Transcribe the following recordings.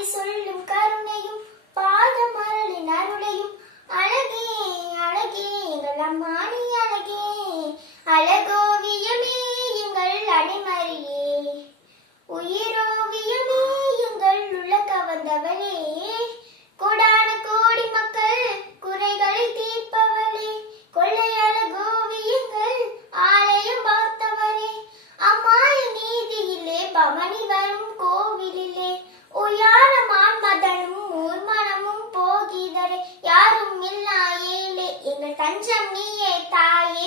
பார்வை சொல்லும் கருணையும் பாதமரலின் அருளையும் அழகே அழகே எங்கள் அம்மானி அழகே அழகோவியமே எங்கள் அடிமறியே உயிரோவியமே எங்கள் உலக வந்தவளே கோடான கோடி மக்கள் குறைகளை தீர்ப்பவளே கொள்ளையழகோவியங்கள் ஆலயம் பார்த்தவரே அம்மாய நீதியிலே பவனி வரும் கோவிலிலே உயான மான்மதனும் ஊர்மனமும் போகிதரே யாரும் இல்லா ஏழே எங்கள் தஞ்சம் நீயே தாயே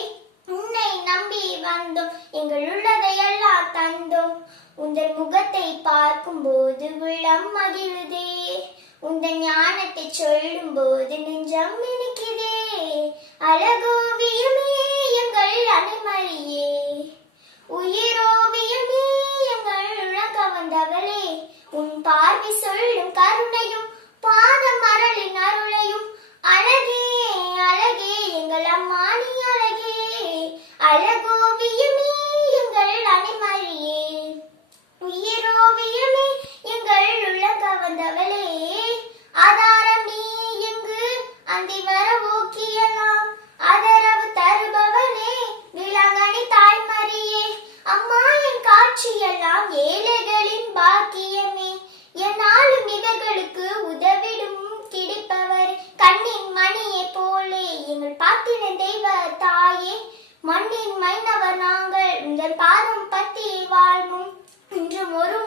உன்னை நம்பி வந்தோம் எங்கள் உள்ளதையெல்லாம் தந்தோம் உந்தன் முகத்தை பார்க்கும் போது உள்ளம் மகிழுதே உந்தன் ஞானத்தை சொல்லும் போது நெஞ்சம் இனிக்குதே அழகோவியமே எங்கள் அணிமறியே உயிரோவியமே எங்கள் உலக வந்தவளே உன் பார்வை சொல்லும் கருணையும் பாதம் மரலின் அருளையும் அழகே அழகே எங்கள் அம்மானி அழகே அழகோவியமே எங்கள் அணிமறியே உயிரோவியமே எங்கள் உலக வந்தவளே ஆதாரம் நீ எங்கு அந்தி வர ஊக்கியலாம் ஆதரவு தருபவளே விலங்கணி தாய்மறியே அம்மா என் காட்சியெல்லாம் ஏழைகளின் பாக்கியமே என்னாலும் இவர்களுக்கு உதவிடும் கிடைப்பவர் கண்ணின் மணியை போலே எங்கள் பாத்தின தெய்வ தாயே மண்ணின் மைனவர் நாங்கள் உங்கள் பாதம் பற்றி வாழ்வும் இன்றும் ஒரு